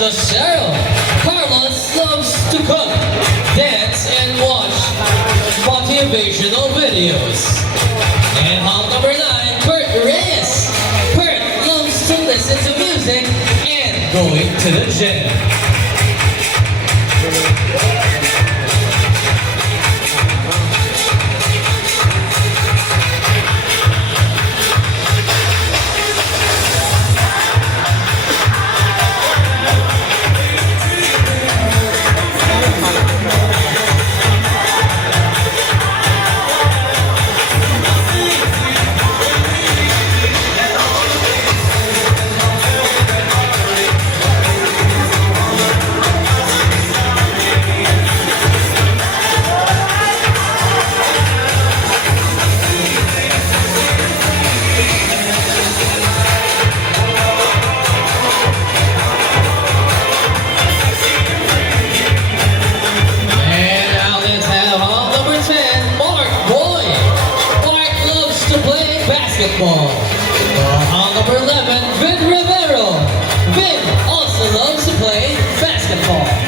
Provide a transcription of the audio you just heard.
Lucero. Carlos loves to cook, dance, and watch motivational videos. And hall number 9, Kurt Reyes. Kurt loves to listen to music and going to the gym. Basketball. On number 11, Vin Rivero. Vin also loves to play basketball.